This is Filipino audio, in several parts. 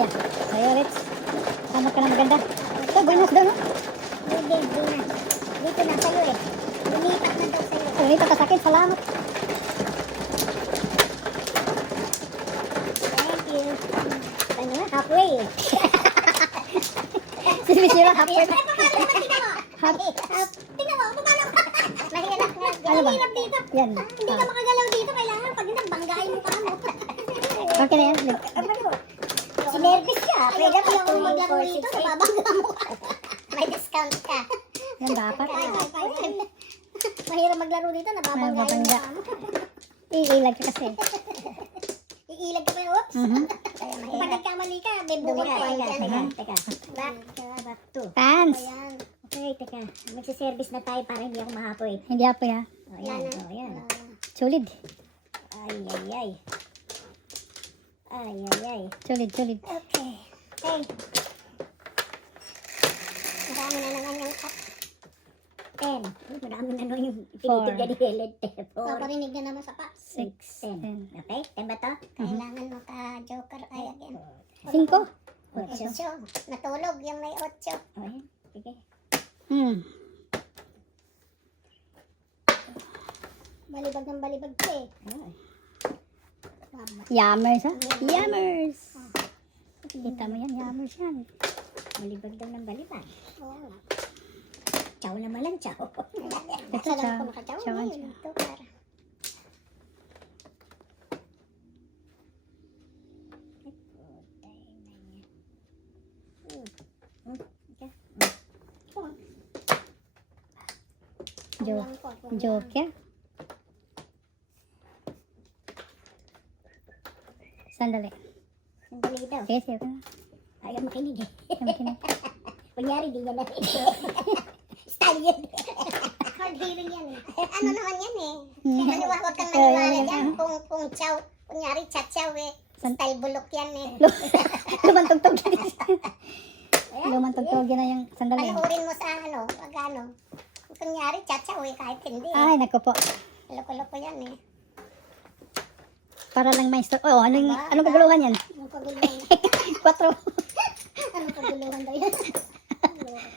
Yeah. Sa'yo, Rich. Salamat ka na maganda. Ito, bonus daw, no? Hindi na. Dito na sa'yo eh. Lumipat na daw sa'yo. Oh, ito ka sa akin. Salamat. Thank you. Ano nga, halfway eh. Si Michelle, halfway. Tingnan mo, paano ka? Mahirap nga. Ano ba? Mahirap dito. Yan. Hindi ka makagalaw dito. Kailangan pag banggain mo pa mo. Okay na yan. Sinervis ka. Pwede mo yung maglaro dito. Nababangga mo ka. May discount ka. Yan dapat. Mahirap maglaro dito. Nababanggain mo pa mo. Iilag ka kasi. Iilag ka pa yun. Oops. Pag nagkamali ka, may bukod pa yan. Teka. Back to. Fans. Ayan. Okay, teka. Magsiservice na tayo para hindi ako mahapoy. Hindi ako ya. O, yan. O, yan. Solid. Ay. Solid. Okay. Hey. Marami na naman yung cup. 10. Marami na naman yung pinitigyan ni Helen. 4. Paparinig na naman sa pa. 6, 10. 10. Okay? 10 ba to? Kailangan maka-joker ay again. 5. 8. Natulog yung may 8. O, yan. Sige. Balibag ng balibag ko eh. Yammers, ha? Yammers. Kita mo yan, yammers yan. Balibag daw ng balibag. Oo. Chow naman lang, chow. Ito, chow. Chow. Ito, para. Joker. Sandali. Sandali daw. Sige. Ayaw makinig eh. Makinig. Kunyari, di niya na ito. Style yun. Hard hearing yan eh. Ano naman yan eh. Huwag kang maniwala dyan. Kung chow, kunyari chachaw eh. Style bulok yan eh. Lumantugtog yan. Lumantugtog yan na yung sandali. Panuhurin mo sa ano, wag ano. Kunyari chachaw eh, kahit hindi. Ay, naku po. Loko-loko yan eh. Para lang may store. Oh, anong kaguluhan yan? Anong kaguluhan? 4. Anong kaguluhan daw yan?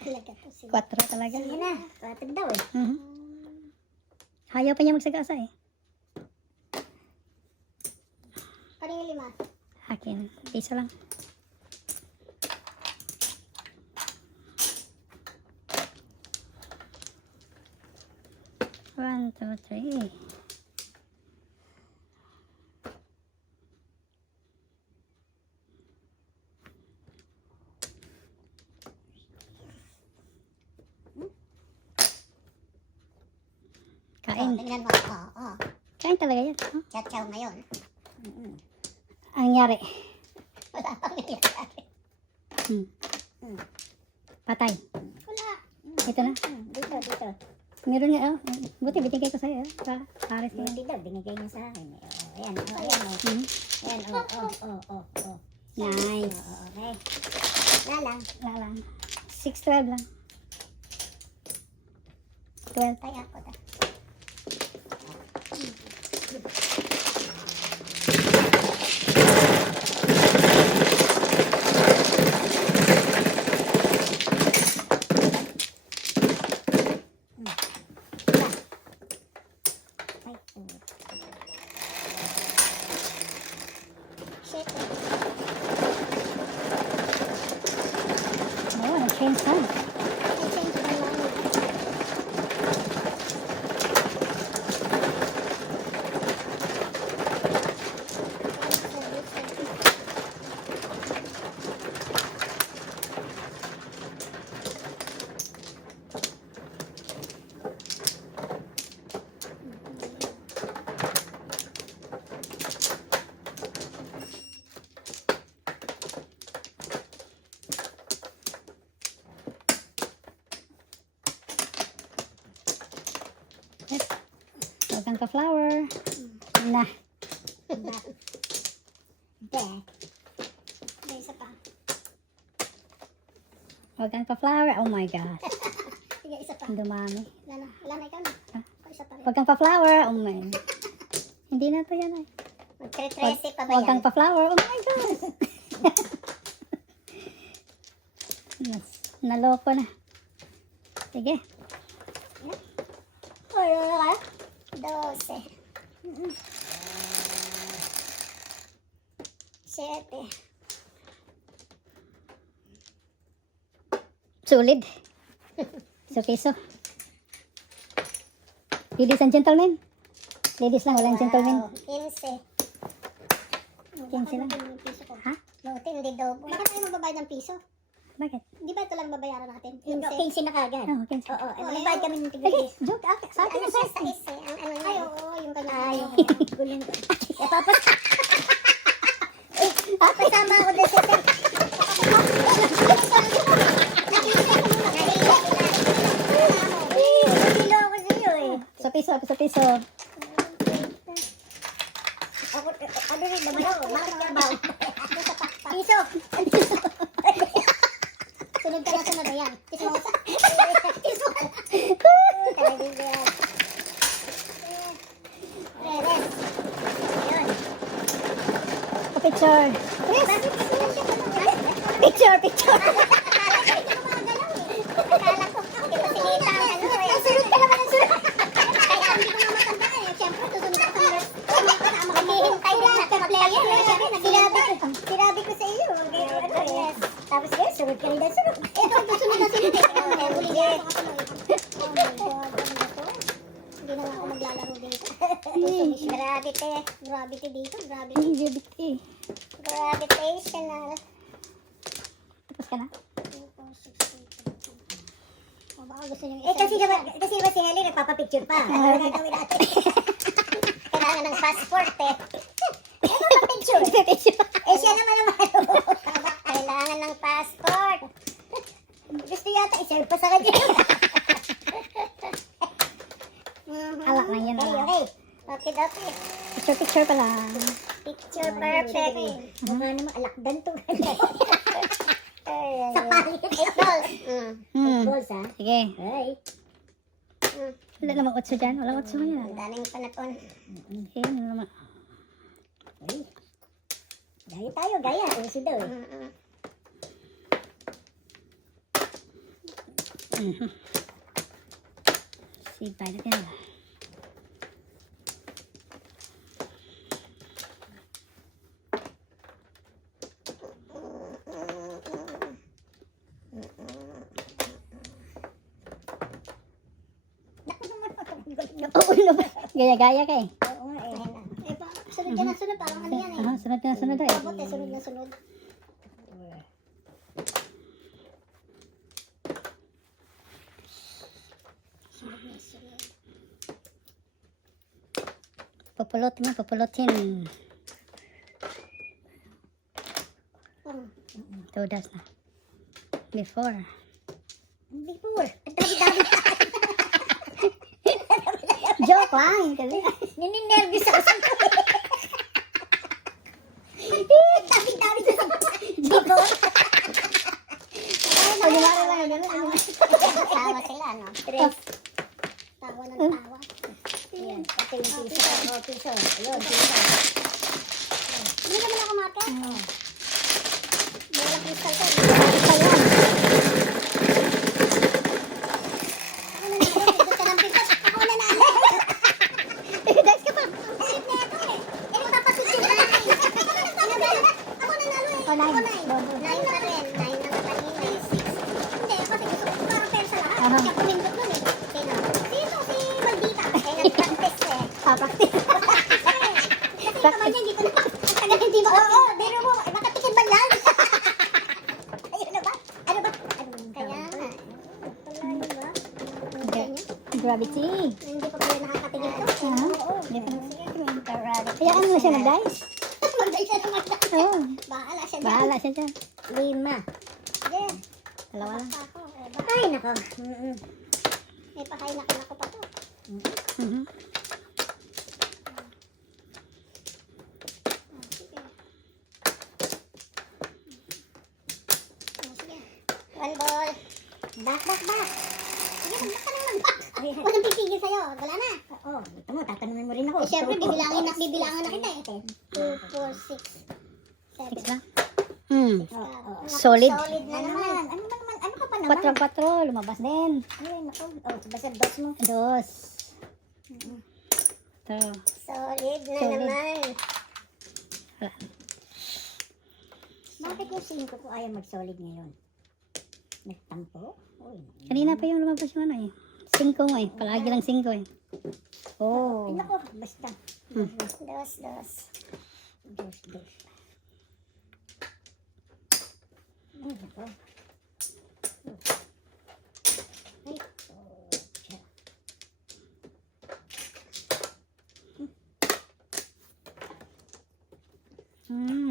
Talaga to siya. 4 talaga. Sige na, 4 daw eh. Ayaw pa niya magsagasa eh. Paring yung 5. Akin. Piso lang. One, two, three. Kain. Tingnan mo. Oo. Kain talaga yan. Huh? Chachaw ngayon. Ang nangyari. Wala pang nangyayari. Patay. Wala. Ito na. Dito. Meron nga. Oh. Buti binigay ko sa'yo. Pares ko. Hindi daw, binigay niya sa akin. Ayan. Ayan. Nice. Okay. Wala lang. Wala lang. 6-12 lang. 12. Kaya ako ta. Shit. Oh, nag-change na. Nag-change ba lang? Huwag kang ka-flower. Na. May isa pa. Huwag kang ka-flower. Oh my God. Sige, isa pa. Ang dumami. Wala na, ikaw na. Isa pa rin. Huwag kang pa-flower. Oh my. Hindi na to yan ay. Magtre-trese pa ba Huwag yan? kang pa-flower. Oh my God. Naloko na. Sige. Ay, 12. 7. Sulit. Piso-piso. Ladies and gentlemen. Ladies lang, walang gentlemen. 15. 15 lang. Ha? Buti, hindi double. Bakit tayo magbabayad ng piso? Bakit? Di ba ito lang babayaran natin? 15 na kagad. Oh, 15. Oo, magbabayad kami ng Sige, tigil. joke. Sa akin Ano na siya sa sa isa? Ang ano niya? Ay, oo, yung kanya. Ay, gulo ko. tapos, papasama ako doon sa Nahilo ako sa'yo eh. Piso. Ako, ano rin naman ako? Bakit ka ba? Piso! Sunod ka na sunod. Ayan. Tismosa. Tismosa. Talagang yan. Reres. Ayun. Picture. Yes. Bakit kasi yan siya Picture. Akala ko, pinapilita ang ano eh. Sunod ka naman ang sunod. Kaya hindi ko nga matandaan eh. Siyempre, susunod ako ng rest. Naghihintay din sa player. Sinabi ko sa iyo. Yes. Tapos kayo, sunod ka rin na sunod. Ito, sunod na sunod eh. Huli niya ako kasi. Oh my God, ano ba to? Hindi na nga ako maglalaro dito. Gravity dito. LGBT. Gravitational. Tapos ka na? O baka gusto niyo kasi ba si Helen nagpapapicture pa? Ano gagawin natin? Kailangan ng passport eh. Ano ba picture? Eh siya naman kailangan ng passport. Gusto yata i-serve pa sa kanya. Alak lang yan. Okay. Picture pa lang. Picture perfect. Mukha naman alakdan to. Sa palit. 8 balls. 8 balls ha? Sige. Ay. Wala namang 8 dyan. Walang 8 mo yan. Ang daming panapon. Okay, ano naman. Ay. Gaya tayo, gaya. Uso daw eh. Si Violet yan. Gaya-gaya ka eh. Oo nga eh. Sunod ka na sunod. Parang ano yan eh. Sunod na sunod eh. Abot eh. Sunod na sunod. Pupulutin. Tudas na. Before. Dami-dami. Joke lang. Kasi. Nininervous ako sa dami-dami sa Jiko. Tawa sila, no? Tres. Tawa ng tawa. Ayan. Pati yung piso. Oh, piso. Ayun, piso. Hindi naman ako maka. Bola kristal ko. Ako na nanalo. Ako na nanalo. Guys, ka pa. Ulit na ito eh. Eh, magpapasusin na. Ako nanalo eh. Oh, nine. Ako na eh. 9 pa rin. 9 na kanina. 6. Hindi, kasi gusto ko parang pera sa lahat. Aha. Kaya pumindot nun eh. Sino? Sino? Si Maldita. Eh, nag-practice eh. Practice. Kasi yung kamay niya, hindi ko na. Ang tagal hindi mo. Oo, biro mo. Eh, makatikin ba lang? Ayun na ba? Ano ba? Kaya nga. Wala yun ba? Gravity. Hindi pa pala nakakatingin to. Oo. Hayaan mo siya mag-dice. Mag-dice siya naman. Oo. Bahala siya dyan. Bahala siya dyan. 5. Yeah. Dalawa lang. Ay, nako. May pakain ako pa to. Mhm. Sige. One ball. Back. Sige, mag-back ka naman. Walang pipigil sa'yo. Wala na. Oo. Ito mo, tatanungin mo rin ako. Eh, syempre, bibilangan na kita eh. 2, 4, 6, 7. 6 lang. Oo. Solid. Solid na naman. Ano ba naman? Ano ka pa naman. 4-4, lumabas din. Ay, naku. Oh, basta dos mo. 2. Ito. Solid na Solid. naman. Wala. Bakit yung 5 ko ayaw mag-solid ngayon? Nagtampo? Uy. Kanina pa yung lumabas yung ano eh. 5 mo eh. Palagi lang 5 eh. Oh. Ay, naku. Basta. Dos. Ay, naku. Ay, tsa.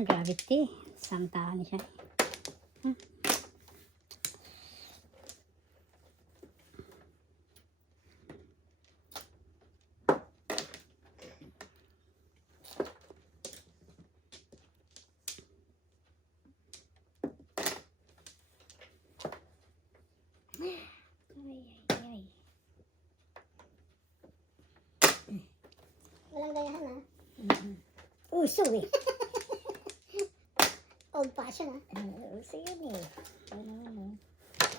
Gravity. Samtahan niya siya. Ay. Walang gayahan ha? Uso eh. Old fashion ha? Uso yun eh.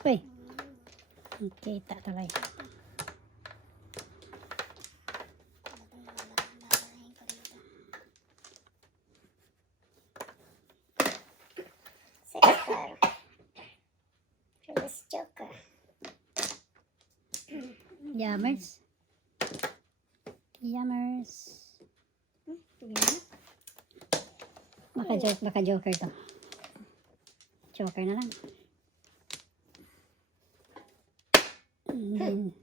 Uy. Kita tuloy. Sexter. Phyllis Joker. Yammers. Baka joker to. Joker na lang. Then,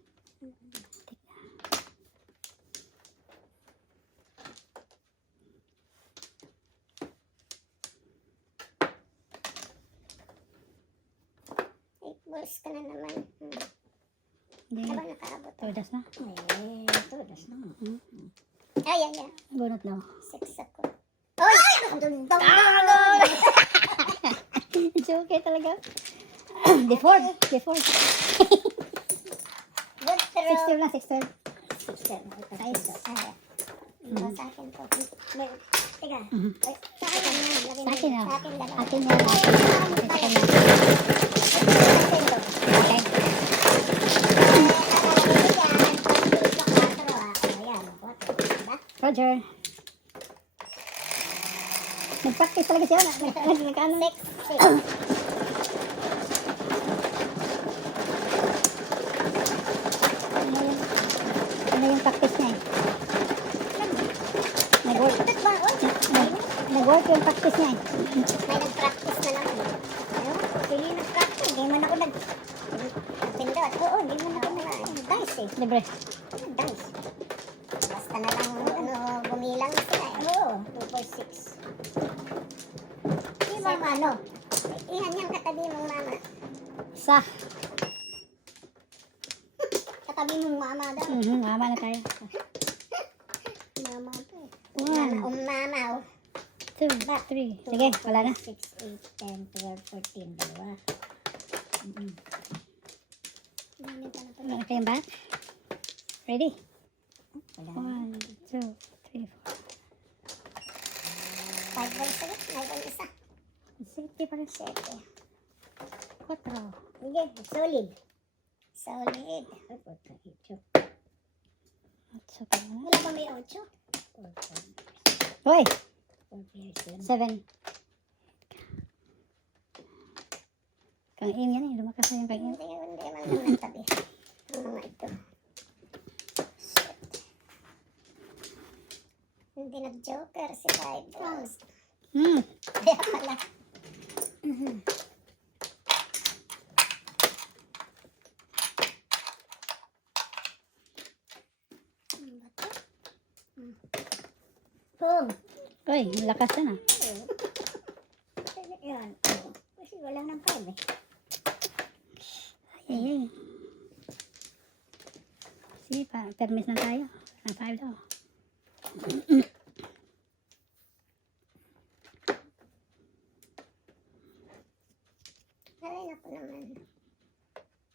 Balls ka na naman. then, Habang nakaabot. todas na. Todas na. Ay. Bunot daw. Sex ako. Ay! Dundang! Joker talaga. Default. Good throw. 6-12 lang, 6-12. Nice. Sa akin po. Teka. Mhm. Ay, sa akin na. Sa akin na. Sa akin na. Akin na. Akin na. Okay. Roger. Nag-practice talaga siya. Nag-ano. Ano yung practice niya eh. Nag-work yung practice niya eh. May nag-practice na naman. Hindi nag-practice. Hindi man ako nag-pindot. Oo, hindi man ako nag-dice eh. Libre. Dice. Basta na lang bumilang na sila eh. Oo, 2, 4, 6. Di ba ano? Iyan yung katabi mong mama. Sa. Katabi mong mama daw. Mama na tayo. Mama to eh. 1, Mama oh. 2, 3. Sige, wala na. 6, 8, 10, 12, 14, dalawa. Wala na kayong bat? Ready? Wala. 1, 2, 3, 4. 5 balls ulit. 5 balls isa. Safety pa rin. 7. 4. Hindi, solid. Solid. At sa kanya. Wala ba may 8? Hoy! 4, 7. Kang in yan eh. Lumakas na yung kang in. Hindi man lang natabi. Ang mga ito. Shit. Hindi nag-joker si 5 balls. Kaya pala. Boom. Hoy, lakas na na. Yan. Kasi wala nang 5 eh. Ay. Sige pa, permis na tayo. Na 5 daw. Ay, naku naman.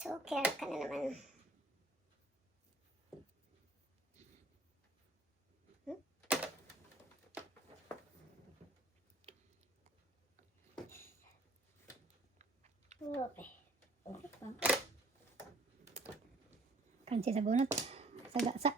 Joker ka na naman. Okay. Okay. Kansi sa bunot. Sa gasa.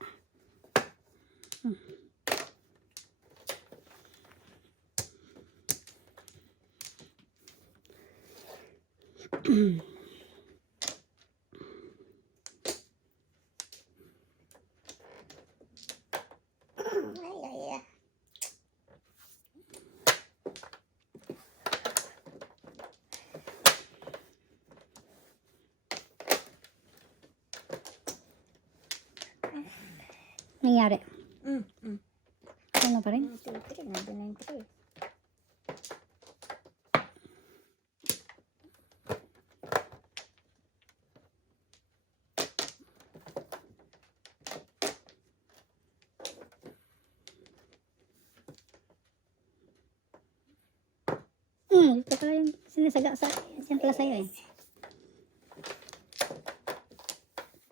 Ay, ay, ay. Nangyari. Mm, mm. Ano pa rin? 1, 2, 3. Nandun na yung 3. Ito pala yung sinasagasa. Yan pala sa'yo eh.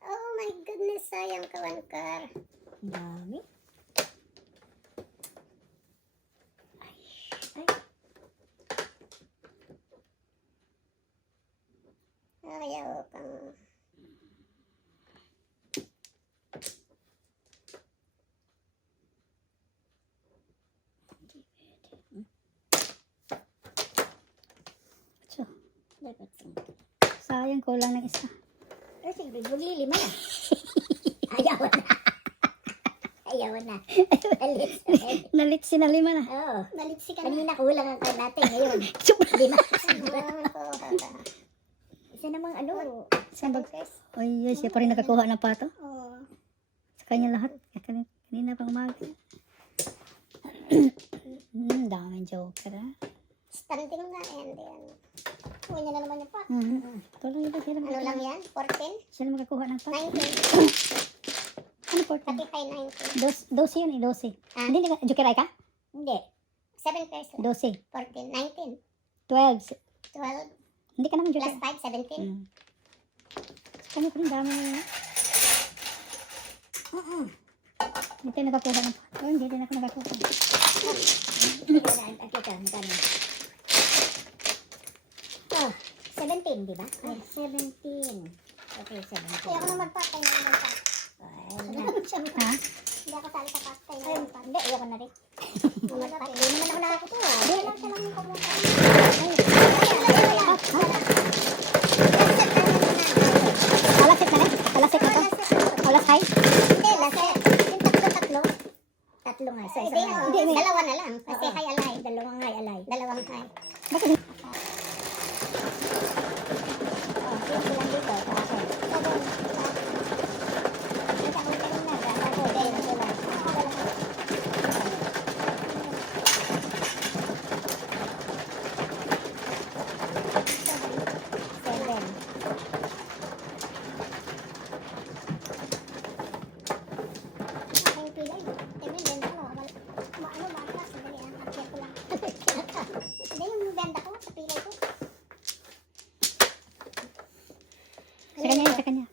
Oh my goodness, sayang ka, Wankar. Ang dami. Ayaw kang... So, Dapat sayang kulang ng isa. kasi maglilima na. Ayaw na. Ayaw na. Alit. Nalit sinalima na. Oo. Balitsi ka na. Kanina kulang ang kain natin. Ngayon, lima. Isa namang ano. Saan ba? Ay, siya pa rin nakakuha ng pato. Oo. Sa kanya lahat. Kanina pang umaga. Daming joker ha. Standing na, and then... Uy, na naman yung pot. Tuloy ba sila? Ano lang yan? 14? Sila makakuha ng pato. 19? Ano po? Pati kay 19. 12 yan eh, 12. Ah. Hindi ka, jokeray ka? Hindi. 7 pairs lang. 12. 14, 19, 12. 12, Hindi ka naman plus joker. 5, 17. Sa kanya pa rin dami na yun. Hindi tayo nakakuha ng pato. Hindi din ako nakakuha. Kita, magkano? Oh, 17, di ba? Ay, 17. Okay, 17. Kaya ako na magpatay na yung pot. Ha? Hindi ako sali sa pot. Kaya na Ay, yung pot. hindi, ayoko na rin. Hindi naman ako nakakuha. Hindi. Hindi lang siya lang yung kumuha. Alasit na rin? Alasit na to? Alas high? Hindi, laset. Yung tatlo-tatlo. Tatlo nga, isa Hindi, nga. hindi, dalawa na lang. Kasi Oo. hay alay. Dalawang ngay alay. Dalawang hay. Bakit hindi? Oh, sige lang dito. Kaso. Sa kanya yun, sa kanya.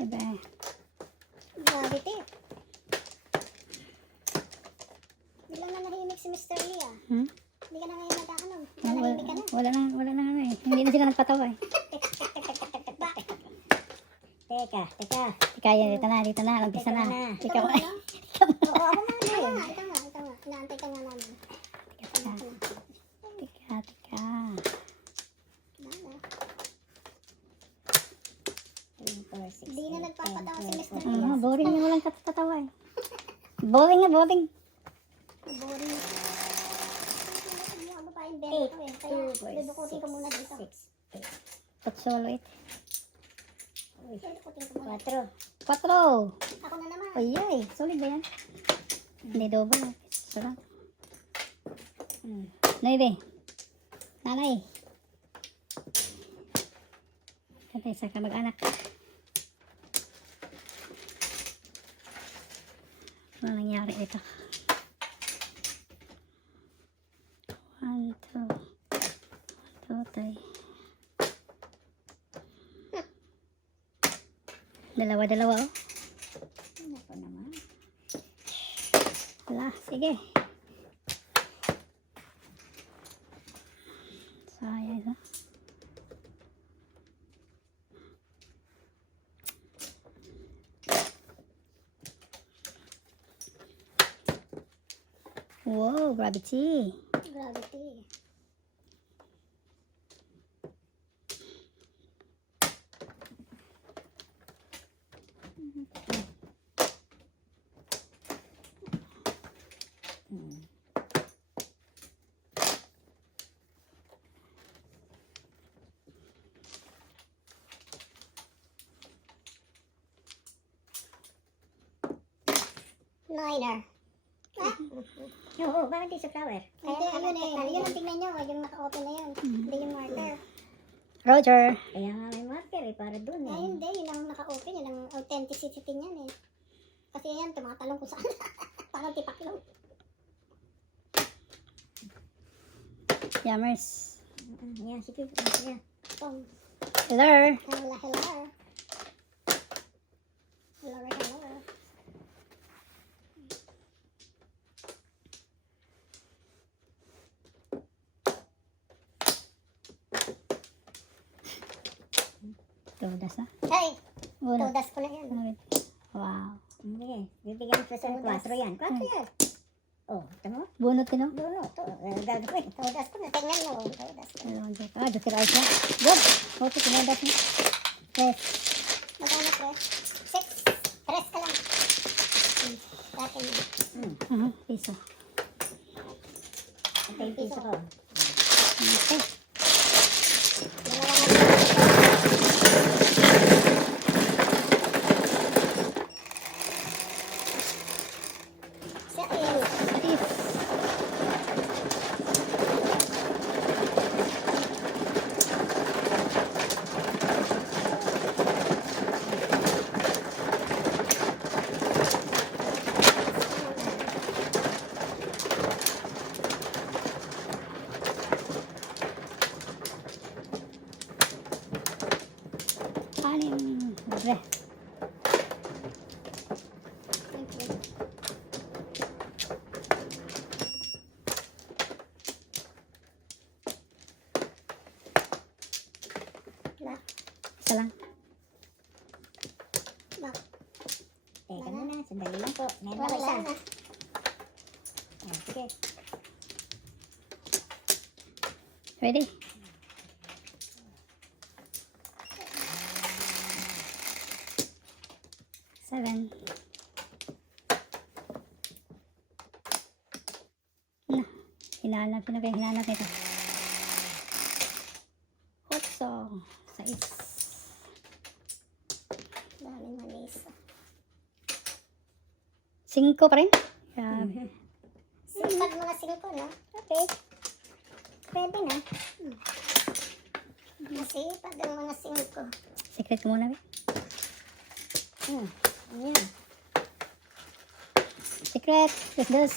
Diba? Gravity. Hindi lang na nahimik si Mr. Lee ah. Hindi ka na ngayon nagkakanom. Nanahimik ka na. Wala na ano eh. Hindi na sila nagpatawa eh. Teka. Kaya dito na, umpisa na. Ikaw na. Oo, ako nga. Ikaw nga. Inaantay ka nga namin. Tika. Hindi na nagpapatawa si Mr. Lee. Boring na walang katatawa eh. Boring. Boring. Hindi ako pa yung benta ko eh. Kaya dudukutin ko muna dito. 8, 8. Dudukutin ko muna. 4. 4. Ako na naman. Ay, solid ba yan? Hindi double. Sarap. Nueve. Nanay. Katay sa kamag-anak. Ano nangyari dito? 1, 2, 3. Dalawa-dalawa oh. Ako naman. Wala, sige. Sayang ha. Wow, gravity. Gravity. Niner. Oo, bakit di sa flower? Hindi, yun eh. Yun ang tingnan nyo. Yung naka-open na yun. Hindi yung marker. Roger. Kaya nga may marker eh, para dun eh. Ay, hindi. Yun ang naka-open. Yun ang authenticity niyan eh. Kasi yan, tumatalong kung saan. Parang tipaklong. Yammers. Yan, sige. Yan. Boom. Hello. Hello, hello. Hello, hello. Todas na. Hey, Una. todas ko na yan. Wow. Hindi, bibigyan ko sa 4 yan. 4 yan. Oh, tama? Bunot ka no? Doon, to. Gagawin. Todas ko na. Tingnan mo. Todas ko. Joker eyes na. Good. Okay, tinadas na. Press. Magkano press? 6. Press ka lang. Dati mo. Piso. Ito yung piso ko. Okay. Sa iyo. If. Anim. Dobre. Isa lang. Teka muna, sandali lang po. Meron ako Wala isa. na. Oh, sige. Ready? Seven. Na. Hinanap ito. Otso. Sais. Daming manis. 5 pa rin. Grabe. Sipag mo na 5, no? Okay. Pwede na. Masipag ang mga 5. Secret ko muna. Ayan. Secret. Is this?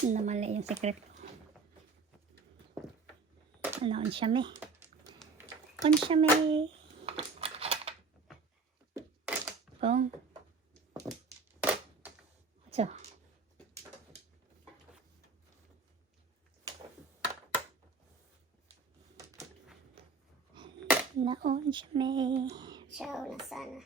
Namali yung secret ko. Ano, on siya me. On siya me. Boom. So. Naon siya me. Ciao na sana.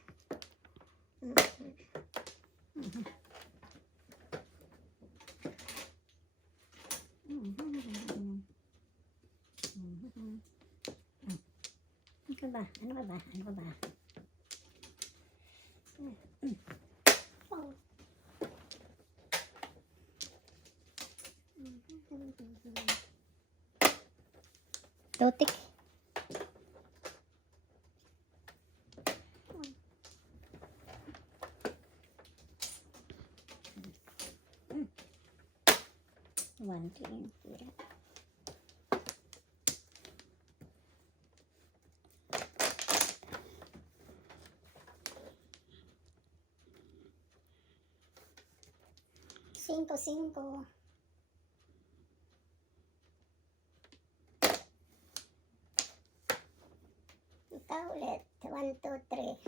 Ano ka ba? Ano ka ba? Ano ka ba? Oh. Totik. One, two, three. Cinco. 1, 2, 3.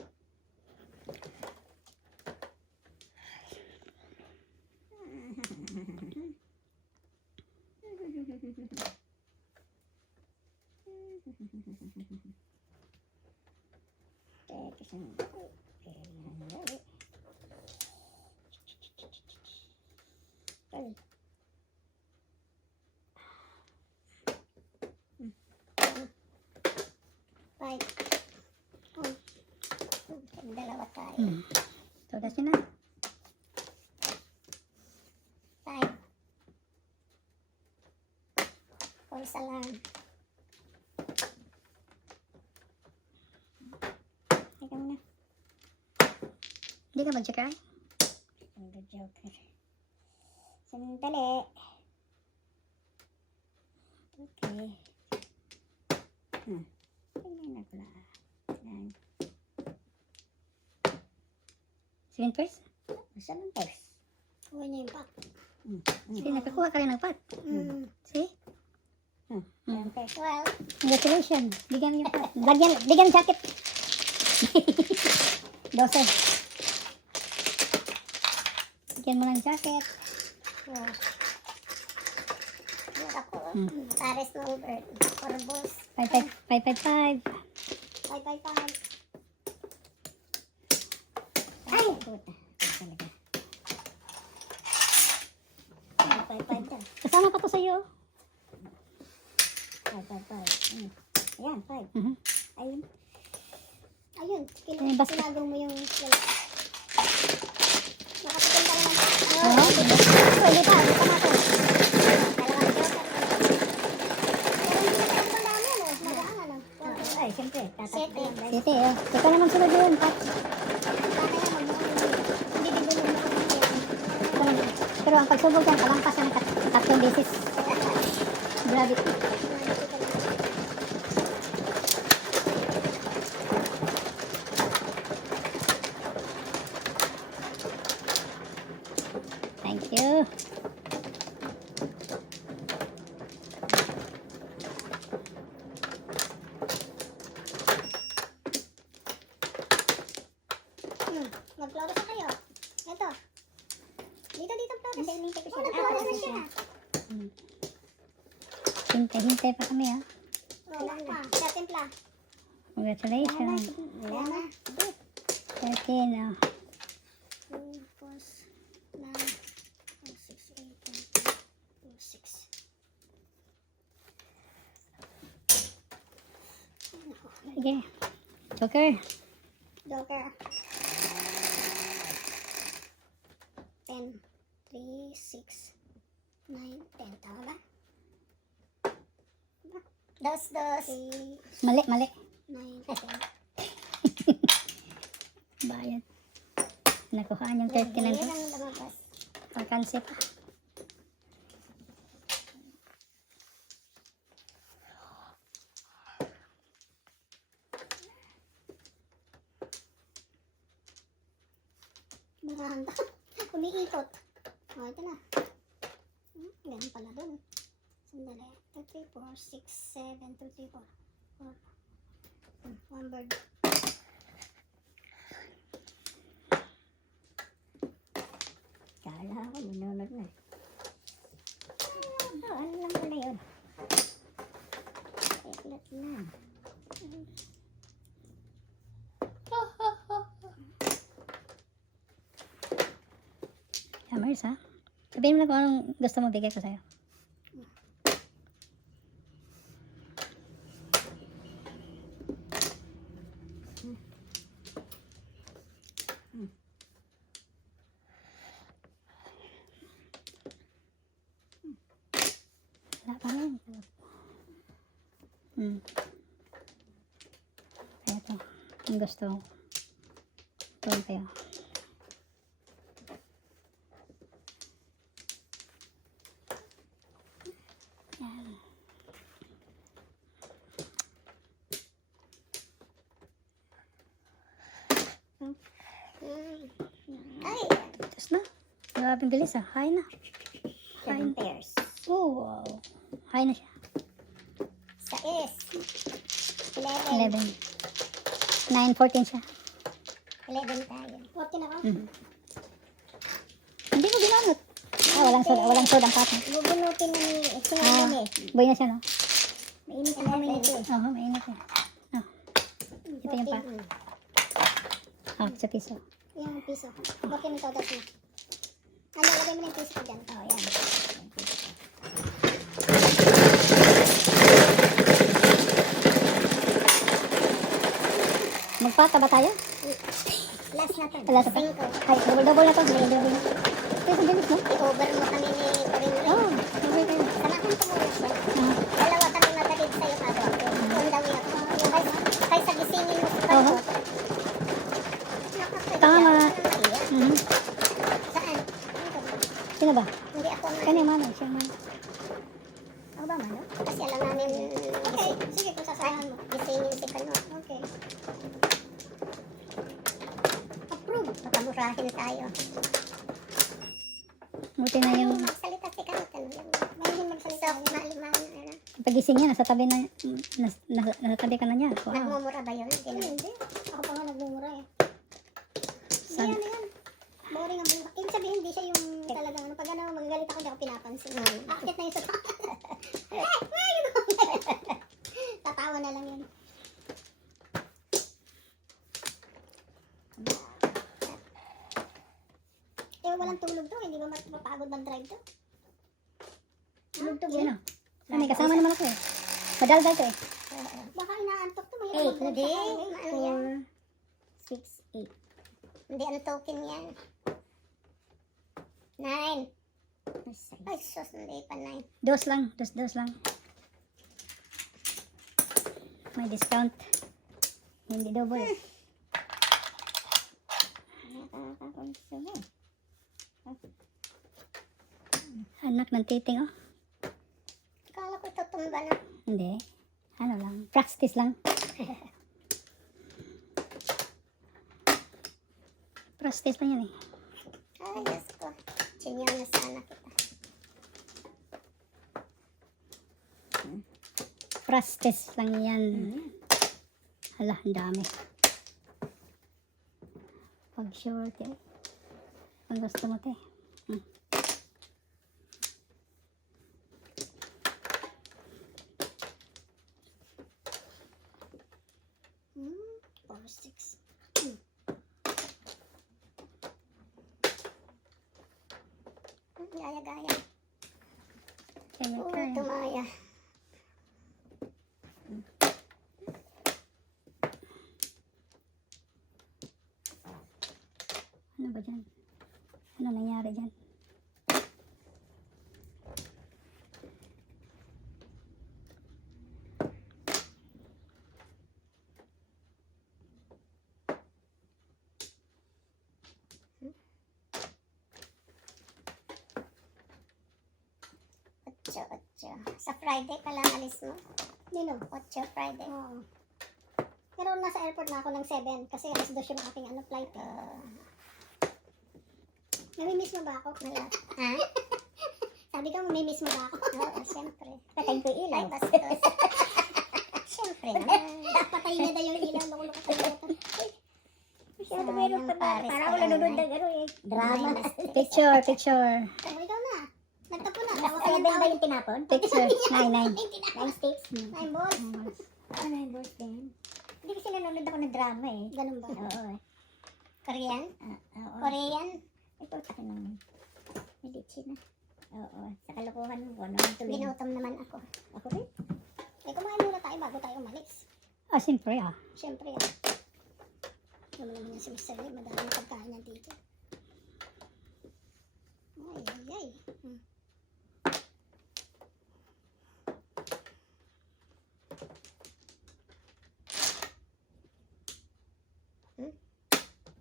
Teka, sandali. Sandali. Ay, 5. Dalawa tayo. Tugas niyo na. 5. False alarm. teka muna. Hindi ka mag-check ay? Ang joker. Sandali. Okay. Tingnan ako lang. Yan. 7 first? Saan ang first? Huwag niya yung pack. Sige, nakakuha ka rin ng pot. See? Saan first? 12. Congratulations. Bigyan mo yung pot. Bigyan ng jacket. 12. Bigyan mo ng jacket. Oh. Yan ako. Pares number. Corbos. 555. 555. Ay! Puta. Talaga. 555 daw. Kasama pa to sa'yo. 555. Ayan, 5. Mhm. Ayun. Ayun. Yung basket. Kinagong mo yung wala. Nakatikim ka naman. Oo. Hindi pa. Hindi pa natin. Dalawang joker. Pero hindi na tayo dami ano. Magaan ano. Ay, siyempre. Tatatlo Sete. yan. Dahil Sete, oh. Ikaw naman sunod yun, pot. Pero ang pagsubok yan, kalampas ng 3 beses. Grabe. Thank you. Mag-flores na kayo. Ito. Dito flores. hinintay ko Oh, siya. nag-flores na siya. Hintay pa kami, ah. Wala pa. Sa timpla. Congratulations. Wala na. 13, oh. 2, 4, 9, 6, 8, 2, 6. Sige. Joker. Joker. 10, 3, 6, 9, 10. Tama ba? Dos. Mali. 9, 10. Bayad. Nakuhaan yung 13 na to. Ang lumabas. Vacancy pa. Marahanda. Umiikot. Oh, ito na. Ganun pala dun. Sandali. 2, 3, 4, 6, 7, 2, 3, 4. 1 bird. Kala ko, minunod na. Ano lang pala yun? Iklat lang. Hammers, ha? Sabihin mo lang kung anong gusto mo bigay ko sa'yo. Wala pa rin. Kaya ito. Ang gusto ko. Tuwag kayo. Ay! Tapos na. Grabe bilis, ha? High na. 7 pairs. Oh, wow. High na siya. Sa S. 11. 11. 9:14 siya. 11 tayo. 14 ako. Hindi ko ginamit. Walang soda ang pato. Bubunutin na ni singalan eh. Boy na siya, no? Mainit ang kamay nito eh. Oo, mainit eh. Ito yung pa. Sa piso. Yung piso. Bakit mo todas mo? Ano, lagay mo ng piso ko dyan. Oh, yan. Magpata ba tayo? Last na to. Wala sa pa. 5. Ay, double na to. Double na. Pero bilis, no? I-over mo kami ni Corinne. Oo. Okay, okay. Samahan ko muna siya. Ah. Dalawa kami matalid sa'yo kado ako. Yung dawi ako. Yung kaysa gisingin mo si Oo. Pato. Tama. Mhm. Saan? Sino ba? Hindi ako man. Kanya mano, siya mano. Ako ba man? Kasi alam namin. Okay, sige kung sasamahan mo. Gisingin si Pato. Okay. Approve. Makamurahin tayo. Buti na yung Magsalita si Pato. Tanong. Mahihin magsalita. So, maliman. pagising niya, nasa tabi na, nasa tabi ka na niya. Wow. Nagmumura ba yun? Hindi. Ako pa nga nagmumura eh. San- Hindi yan. Boring ang buhay. Ibig sabihin, hindi siya yung talagang ano. Pag ano, magagalit ako, hindi ako pinapansin. Akit na yung sa tatawa na lang yun. Eh, walang tulog to. Hindi ba mapagod bang drive to? Tulog to. Sino? Ah, may kasama naman ako eh. Madaldal to eh. Baka inaantok to. Mahirap 8. mag-drive Hindi. sa highway. Ano yan? 6, 8. Hindi ang token yan. 9. Ay, sus, hindi pa 9. Dos lang. Dos lang. May discount. Hindi double. Anak ng titing oh. Kala ko tutumba na. Hindi. Ano lang. Practice lang. Practice lang yan eh. Ay, Diyos ko. Sinyaw na sana kita. Practice lang yan. Hala, ang dami. Pag sure, te. Pag gusto mo, te. Or 6. Gaya-gaya. Kaya, Oo, kaya. tumaya. Ano ba dyan? Ano nangyari dyan? Otso. Sa Friday pala alis mo. Nino? 8 Friday. Oo. Pero nasa airport na ako ng 7 kasi alas 2 yung aking ano, flight eh. Namimiss mo ba ako? Wala. Ha? Sabi ka, namimiss mo ba ako? Oo, siyempre. Patayin ko yung ilaw. Ay, bastos. Siyempre naman. Patayin niya daw yung ilaw. Nakulok ko na ito. Masyado meron pa Paris. Para ako nanonood ng ano eh. Drama. Picture. Oh, ikaw na. Nagtapo na. Kaya ba yung tinapon? Picture. 9. 9 sticks? 9 balls. Ano yung boss din? Hindi kasi nanonood ako ng drama eh. Ganun ba? Oo. Korean? Oo. Korean? Ito, takin naman. Hindi, China. Oo. Sa kalokohan mo, ano? Binutom naman ako. Ako rin. Eh, kumain muna tayo bago tayo umalis. Ah, siyempre ah. Siyempre ah. Wala naman yan si Mr. Lee. Madaming pagkain yan dito. Ay.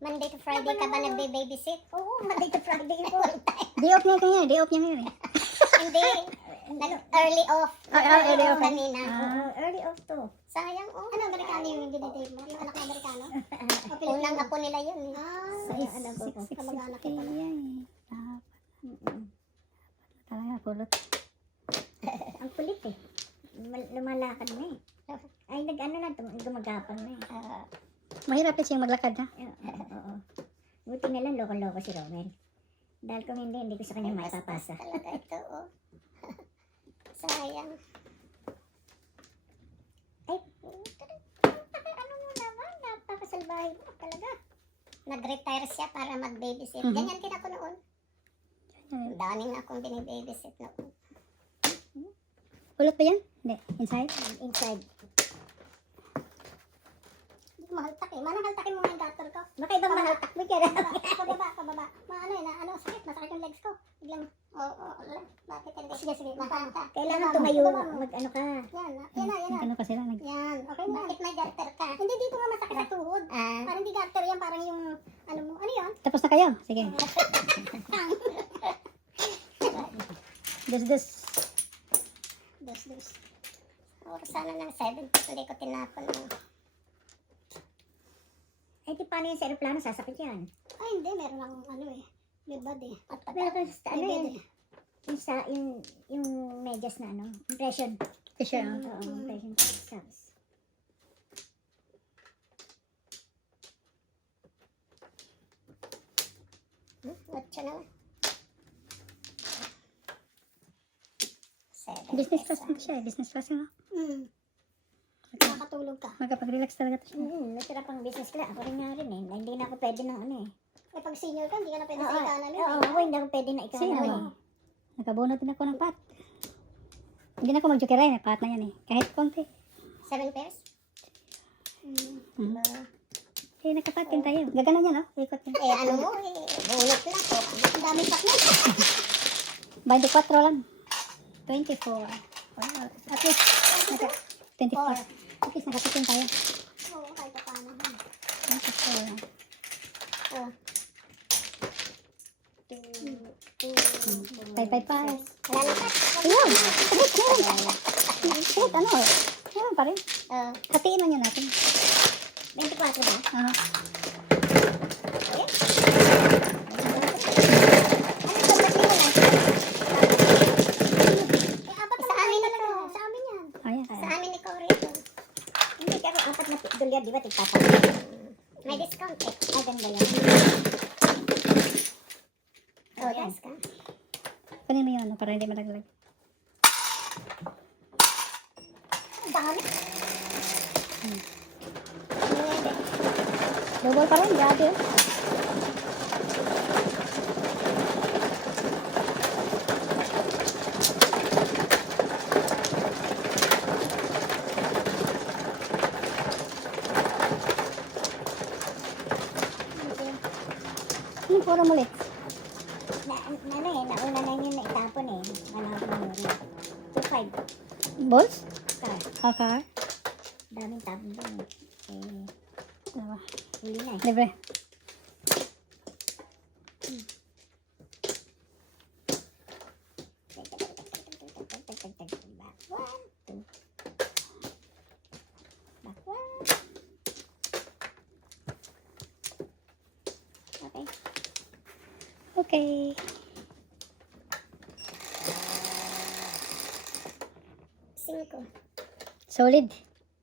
Monday to Friday ka ba nagbe-babysit? Oo, Monday to Friday ko. Day off niya kanya. Day off niya ngayon eh. Hindi. Early off. Early off. Kanina. Early off to. Sayang, oh. Ano, Amerikano yung dinidate mo? Yung anak na Amerikano? O, Pilipino? Unang apo nila yun. Eh. Sayang anak ko. Kamag-anak ko pala. Talaga, kulot. Ang kulit eh. Lumalakad na eh. Ay, nag-ano na, gumagapang na eh. Mahirap kasi yung maglakad ha. Oo. Buti na lang loko-loko si Romel. Dahil kung hindi ko sa kanya maipapasa. Talaga ito, oh. Sayang. Ay, ano mo naman, napakasalbahe mo talaga. Nag-retire siya para mag-babysit. Mhm. Ganyan din ako noon. Ang daming akong binibabysit noon. Ulot ba yan? Hindi. Inside? Inside. Hindi ko mahaltak eh. Manang haltakin mo nga yung gutter ko. Baka ibang mahaltak mo ka na. Pababa. Maano eh, na ano, sakit. Masakit yung legs ko. Biglang, Oo, bakit hindi? sige. Mahanta. Kailangan Baba mo, tumayo. baba mo. Mag-ano ka. yan na. Ano pa sila? Yan, okay na. Bakit may garter ka? Hindi dito nga masakit sa tuhod. Ah, Parang hindi gutter yan, parang yung, ano mo, ano yan? Tapos na kayo? Sige. Dos. Dos. or sana ng 7 hindi ko tinapon ng Eh, di paano yung sa aeroplano? Sasakit yan. Ay, hindi. Meron akong ano eh. Libad eh. at Meron ka sa ano Libad yun? eh. Yung medyas na ano? Impression. Fisher. Oo, impression. Socks. Ocho na. 7 Business class din siya eh. Business class nga. Nakakatulog ka. Magkapag-relax talaga to siya. Natira pang business class. Ako rin nga rin eh. Hindi na ako pwede ng ano eh. Eh, pag senior ka, hindi ka na pwede sa Oo, economy. oo, ako hindi ako pwede na ikaw Sino? na eh. Nakabunot din ako ng pat. Hindi na ako mag-jukiray. May pat na yan eh. Kahit konti. 7 pairs? Mhm. Eh, nakapat din tayo. Gagana niya, no? Ikot yan. Eh ano mo bunot na po. Ang dami pa na. 24 lang. 24. Wow. At least, 24. At least nakatikin tayo. Oo, kahit pa paano. 24. Oh. 555. Wala na pa. Ayun! Kahit ano eh. Meron pa rin. Hatiin lang yan natin. 24 ba? Ah. Eh, apat Sa amin talaga. ito. Sa amin yan. Ayan. Sa amin ni Cory ito. Hindi ka 4 na dolyar, di ba? Tigpapa. May discount eh. Ay, ganda yan. Oh, yes ka. Kunin mo yun, ano, para hindi malaglag. Ang dami. Double pa rin, grabe. Oh. Ano puro muli? Ano eh, nauna na yun na itapon eh. Ano ako nangyari. 2.5 Balls? car. Car? Daming tapon doon eh. Ano ba? Huli na eh. Libre. Back 1, 2. Back 1. Okay. Okay. 5. Solid.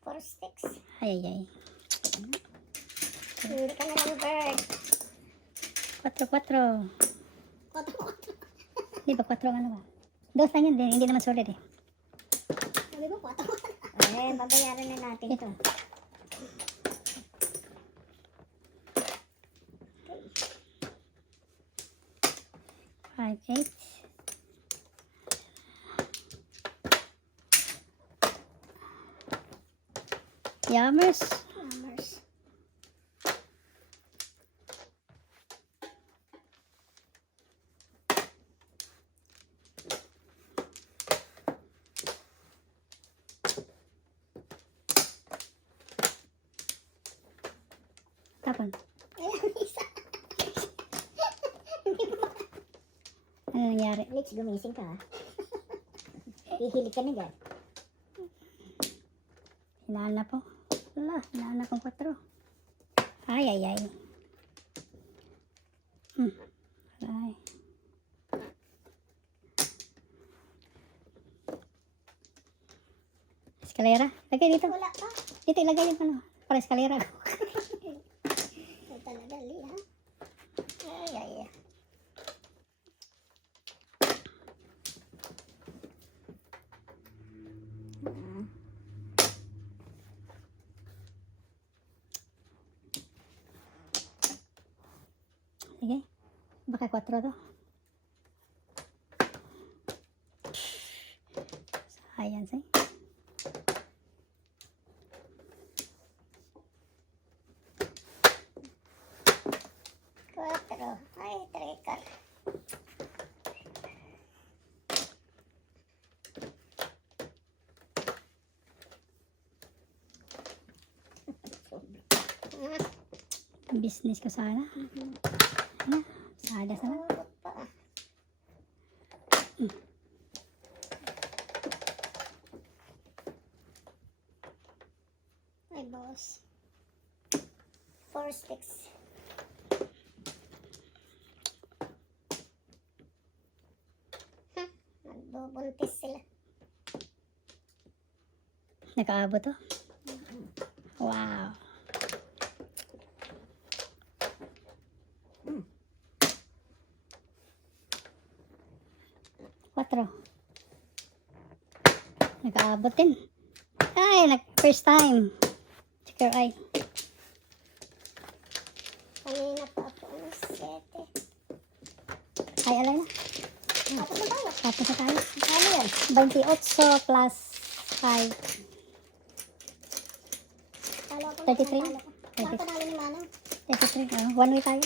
4 sticks. Ay. Hindi ka na lang bird. 4. Di ba 4 ang ano ba? Dos lang yun, hindi naman solid eh. Sabi mo, 4. Eh, babayaran na natin ito. Five, 8. Yummers. Tapon. Ayan, isa. Ano nangyari? Alex, gumising ka ha. Hihilig ka na dyan. Hinaan na po. Wala, hinaan na kong 4. Ay. Ay. Eskalera. Lagay dito. Wala pa. Dito ilagay yung ano. Para eskalera. Sige. Baka 4 to. Sayang say. Cuatro. Ay, trekar. Business ko sana. Ano? Sada sana. Ay, boss. 4 sticks. Nagbubuntis sila. Nakaabot to. Wow. Quatro. Nakaabot din. Ay, first time. Check your eye. Kanina pa ako ng 7. Ay, alay na. Tapos na tayo. Tapos na tayo. Ano yan? 28 plus 5. Talo ako. 33. Talo ko. Parang panalo ni Manang. 33. One way tayo.